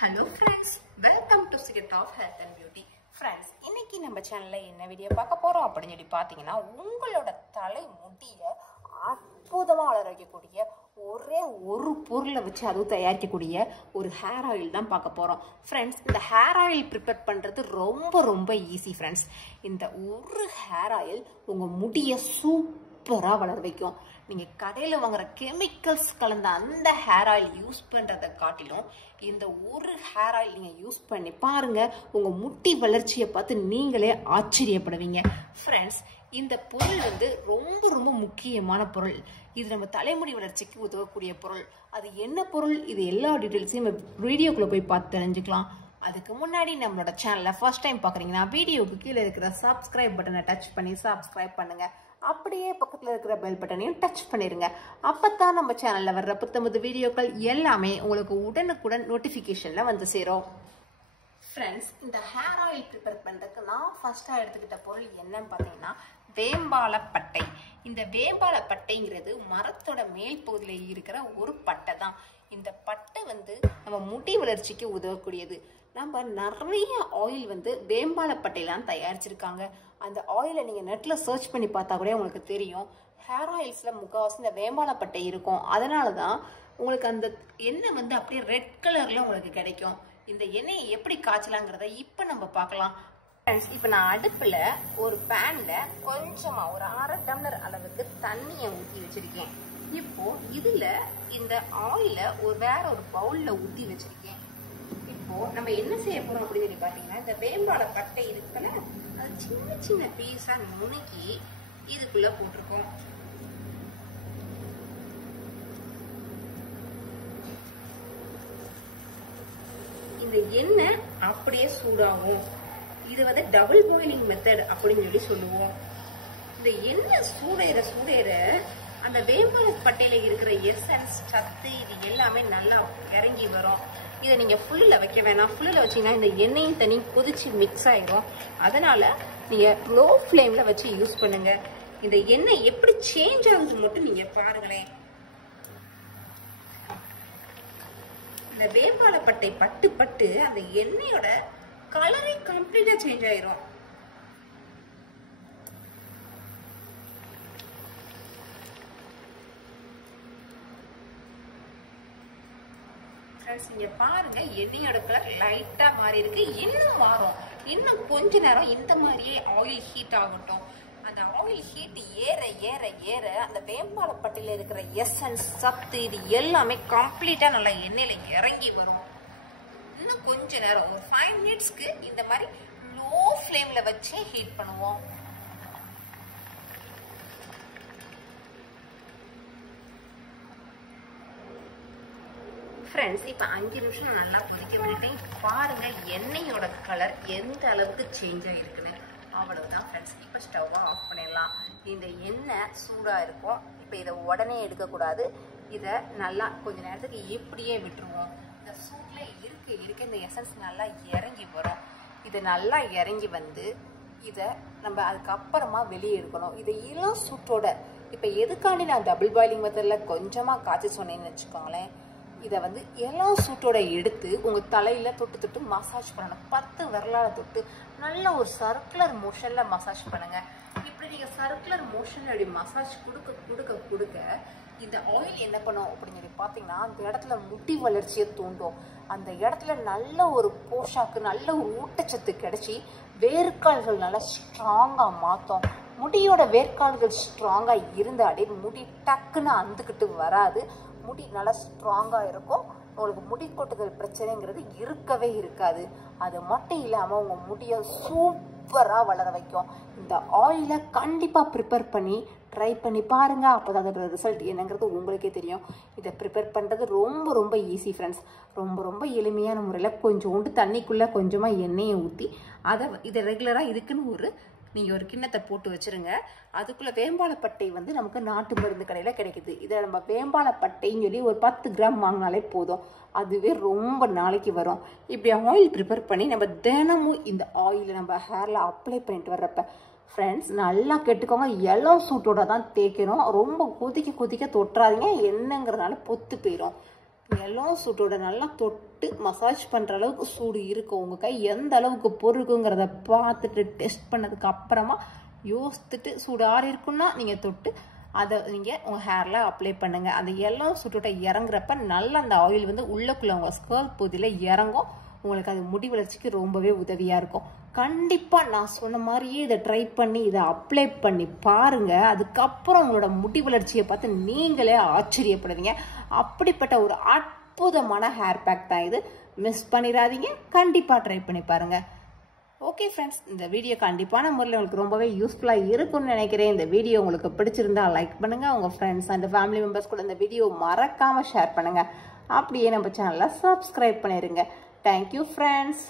Hello friends, welcome to Secret of Health and Beauty. Friends, இன்னைக்கு நம்ம சேனல்ல என்ன வீடியோ பார்க்க போறோம் அப்படின்னு சொல்லி பாத்தீங்கன்னா உங்களோட தலை முடிய அற்புதமா வளர வைக்கக்கூடிய ஒரே ஒரு பொருளை வச்சு அதுவும் தயாரிக்கக்கூடிய ஒரு ஹேர் ஆயில் தான் பார்க்க போறோம். ஃப்ரெண்ட்ஸ், இந்த ஹேர் ஆயில் ப்ரிப்பேர் பண்றது ரொம்ப ஈஸி ஃப்ரெண்ட்ஸ். இந்த ஒரு ஹேர் ஆயில் உங்க முடியை சூப்பரா வளர வைக்கும். நீங்க கடையில வாங்குற கெமிக்கல்ஸ் கலந்த அந்த ஹேர் ஆயில் யூஸ் பண்றதை காட்டிலும் இந்த ஒரு ஹேர் ஆயில் நீங்க யூஸ் பண்ணி பாருங்க, உங்க முடி வளர்ச்சியை பார்த்து நீங்களே ஆச்சரியப்படுவீங்க. ஃப்ரெண்ட்ஸ், இந்த பொருள் வந்து ரொம்ப முக்கியமான பொருள். இது நம்ம தலைமுடி வளர்ச்சிக்கு உதவக்கூடிய பொருள். அது என்ன பொருள், இது எல்லா டீட்டெயில்ஸையும் வீடியோக்குள்ள போய் பார்த்து தெரிஞ்சுக்கலாம். அதுக்கு முன்னாடி நம்மளோட சேனலை ஃபர்ஸ்ட் டைம் பார்க்குறீங்கன்னா வீடியோக்கு கீழே இருக்கிற சப்ஸ்கிரைப் பட்டனை டச் பண்ணி சப்ஸ்கிரைப் பண்ணுங்க. அப்படியே பக்கத்தில் இருக்கிற பெல் பட்டனையும் டச் பண்ணிடுங்க. அப்பதான் நம்ம சேனல்ல வர்ற புத்தம்புது வீடியோக்கள் எல்லாமே உங்களுக்கு உடனுக்குடன் நோட்டிஃபிகேஷன்ல வந்து சேரும். ஃப்ரெண்ட்ஸ், இந்த ஹேர் ஆயில் ப்ரிப்பேர் பண்ணுறதுக்கு நான் ஃபர்ஸ்ட்டாக எடுத்துக்கிட்ட பொருள் என்னன்னு பார்த்தீங்கன்னா வேம்பாலப்பட்டை. இந்த வேம்பாலப்பட்டைங்கிறது மரத்தோட மேல் பகுதியில் இருக்கிற ஒரு பட்டை தான். இந்த பட்டை வந்து நம்ம முடி வளர்ச்சிக்கு உதவக்கூடியது. நம்ம நிறைய ஆயில் வந்து வேம்பாலப்பட்டையிலாம் தயாரிச்சிருக்காங்க. அந்த ஆயிலை நீங்கள் நெட்டில் சர்ச் பண்ணி பார்த்தா கூட உங்களுக்கு தெரியும். ஹேர் ஆயில்ஸில் முக்கால்வாசி இந்த வேம்பாலப்பட்டை இருக்கும். அதனால தான் உங்களுக்கு அந்த எண்ணெய் வந்து அப்படியே ரெட் கலரில் உங்களுக்கு கிடைக்கும். இந்த எண்ணெயை எப்படி காய்ச்சலாங்கிறத இப்போ நம்ம பார்க்கலாம். ஃப்ரெண்ட்ஸ், இப்போ நான் அடுப்பில் ஒரு பேனில் கொஞ்சமாக ஒரு 1/2 டம்ளர் அளவுக்கு தண்ணியை ஊற்றி வச்சுருக்கேன். இப்போ இதில் இந்த ஆயிலை வேற ஒரு பவுலில் ஊற்றி வச்சுருக்கேன். இப்போ நம்ம என்ன செய்ய போறோம் அப்படின்னு சொல்லி பாத்தீங்கன்னா, இந்த வேம்பாலப்பட்டை இருக்குல்ல, அது சின்ன பீஸா நுணுக்கி இதுக்குள்ள போட்டிருக்கோம். இந்த எண்ணெய் அப்படியே சூடாகும். இது வந்து டபுள் பாயிலிங் மெத்தட் அப்படின்னு சொல்லி சொல்லுவோம். இந்த எண்ணெய் சூடேற அந்த வேம்பாலப்பட்டையில இருக்கிற எசன்ஸ், சத்து, இது எல்லாமே நல்லா இறங்கி வரும். இதை நீங்க ஃபுல்லில் வைக்க வேணாம். ஃபுல்லில் வச்சீங்கன்னா இந்த எண்ணெயும் தண்ணி கொதிச்சு மிக்ஸ் ஆயிரும். அதனால நீங்க லோ ஃப்ளேம்ல வச்சு யூஸ் பண்ணுங்க. இந்த எண்ணெய் எப்படி சேஞ்ச் ஆகுது மட்டும் நீங்க பாருங்களேன். இந்த வேம்பாலப்பட்டை பட்டு அந்த எண்ணெயோட கலரே கம்ப்ளீட்டா சேஞ்ச் ஆயிரும். இங்க பாருங்க, எண்ணெயோட கலர் லைட்டா மாறி இருக்கு. இன்னும் மாறும். இன்னும் கொஞ்ச நேரம் இந்த மாதிரியே ஆயில் ஹீட் ஆகட்டும். அந்த ஆயில் ஹீட் ஏற அந்த வேம்பாலப்பட்டையில இருக்கிற எசன்ஸ், சத்து, இது எல்லாமே கம்ப்ளீட்டா நல்லா எண்ணெயில இறங்கி வரும். இன்னும் கொஞ்ச நேரம், ஒரு 5 மினிட்ஸ்க்கு இந்த மாதிரி லோ ஃப்ளேம்ல வச்சு ஹீட் பண்ணுவோம். ஃப்ரெண்ட்ஸ், இப்போ 5 நிமிஷம் நல்லா கொதிக்க விட்டுட்டேன். பாருங்க எண்ணெயோட கலர் எந்த அளவுக்கு சேஞ்ச் ஆகிருக்குன்னு. அவ்வளவுதான் ஃப்ரெண்ட்ஸ். இப்போ ஸ்டவ்வை ஆஃப் பண்ணிடலாம். இந்த எண்ணெய் சூடாக இருக்கும். இப்போ இதை உடனே எடுக்கக்கூடாது. இதை நல்லா கொஞ்ச நேரத்துக்கு இப்படியே விட்டுருவோம். இந்த சூட்டில் இருக்க இந்த எசன்ஸ் நல்லா இறங்கி வரும். இது நல்லா இறங்கி வந்து இதை நம்ம அதுக்கப்புறமா வெளியே எடுக்கணும். இதை இளம் சூட்டோட, இப்போ எதுக்காண்டி நான் டபுள் பாயிலிங் மெத்தடில் கொஞ்சமாக காய்ச்சி சொன்னேன்னு வச்சுக்கோங்களேன். இதை வந்து எல்லாம் சூட்டோட எடுத்து உங்கள் தலையில் தொட்டு மசாஜ் பண்ணணும். 10 விரலால தொட்டு நல்ல ஒரு சர்க்குலர் மோஷனில் மசாஜ் பண்ணுங்க. இப்படி நீங்கள் சர்க்குலர் மோஷனில் அப்படி மசாஜ் கொடுக்க இந்த ஆயில் என்ன பண்ணும் அப்படின்னு சொல்லி பார்த்தீங்கன்னா, அந்த இடத்துல முடி வளர்ச்சியை தூண்டும். அந்த இடத்துல நல்ல ஒரு போஷாக்கு, நல்ல ஒரு ஊட்டச்சத்து கிடைச்சி வேர்க்கால்கள் நல்லா ஸ்ட்ராங்காக மாற்றும். முடியோட வேர்க்கால்கள் ஸ்ட்ராங்காக இருந்தாலே முடி டக்குன்னு அந்துக்கிட்டு வராது. முடி நல்லா ஸ்ட்ராங்காக இருக்கும். உங்களுக்கு முடி கொட்டுதல் பிரச்சனைங்கிறது இருக்கவே இருக்காது. அது மட்டும் இல்லாமல் உங்கள் முடியை சூப்பராக வளர வைக்கும். இந்த ஆயிலை கண்டிப்பாக ப்ரிப்பேர் பண்ணி ட்ரை பண்ணி பாருங்கள். அப்போ தான் அதோட ரிசல்ட் என்னங்கிறது உங்களுக்கே தெரியும். இதை ப்ரிப்பேர் பண்ணுறது ரொம்ப ஈஸி ஃப்ரெண்ட்ஸ். ரொம்ப எளிமையான முறையில் கொஞ்சோண்டு தண்ணிக்குள்ளே கொஞ்சமாக எண்ணெயை ஊற்றி இதை ரெகுலராக இதுக்குன்னு நீங்கள் ஒரு கிண்ணத்தை போட்டு வச்சுருங்க. அதுக்குள்ளே வேம்பாலப்பட்டை வந்து நமக்கு நாட்டு மருந்து கடையில் கிடைக்குது. இதை நம்ம வேம்பாலப்பட்டைன்னு சொல்லி ஒரு 10 கிராம் வாங்கினாலே போதும். அதுவே ரொம்ப நாளைக்கு வரும். இப்படி ஆயில் ப்ரிப்பேர் பண்ணி நம்ம தினமும் இந்த ஆயிலை நம்ம ஹேரில் அப்ளை பண்ணிட்டு வர்றப்ப ஃப்ரெண்ட்ஸ் நல்லா கேட்டுக்கோங்க, எல்லாம் சூட்டோட தான் தேய்க்கணும். ரொம்ப கொதிக்க தொட்டுறாதீங்க. என்னங்கிறதுனால பொத்து போயிடும். எல்லோ சூட்டோட நல்லா தொட்டு மசாஜ் பண்ணுற அளவுக்கு சூடு இருக்கும். உங்கள் கை எந்த அளவுக்கு பொறுக்குங்கிறத பார்த்துட்டு டெஸ்ட் பண்ணதுக்கு அப்புறமா யோசித்துட்டு சூடு ஆறி இருக்குன்னா நீங்கள் தொட்டு அதை நீங்கள் உங்கள் ஹேரில் அப்ளை பண்ணுங்கள். அந்த எல்லோ சூட்டோட இறங்குறப்ப நல்லா அந்த ஆயில் வந்து உள்ளக்குள்ளே உங்கள் ஸ்கர்ட் பகுதியில் இறங்கும். உங்களுக்கு அது முடி வளர்ச்சிக்கு ரொம்பவே உதவியாக இருக்கும். கண்டிப்பாக நான் சொன்ன மாதிரியே இதை ட்ரை பண்ணி இதை அப்ளை பண்ணி பாருங்கள். அதுக்கப்புறம் உங்களோட முடி வளர்ச்சியை பார்த்து நீங்களே ஆச்சரியப்படுவீங்க. அப்படிப்பட்ட ஒரு அற்புதமான ஹேர் பேக் தான் இது. மிஸ் பண்ணிடாதீங்க, கண்டிப்பாக ட்ரை பண்ணி பாருங்கள். ஓகே ஃப்ரெண்ட்ஸ், இந்த வீடியோ கண்டிப்பான முறையில் உங்களுக்கு ரொம்பவே யூஸ்ஃபுல்லாக இருக்கும்னு நினைக்கிறேன். இந்த வீடியோ உங்களுக்கு பிடிச்சிருந்தா லைக் பண்ணுங்கள். உங்கள் ஃப்ரெண்ட்ஸ் அண்ட் ஃபேமிலி மெம்பர்ஸ் கூட இந்த வீடியோ மறக்காமல் ஷேர் பண்ணுங்கள். அப்படியே நம்ம சேனலை சப்ஸ்கிரைப் பண்ணிடுங்க. Thank you friends.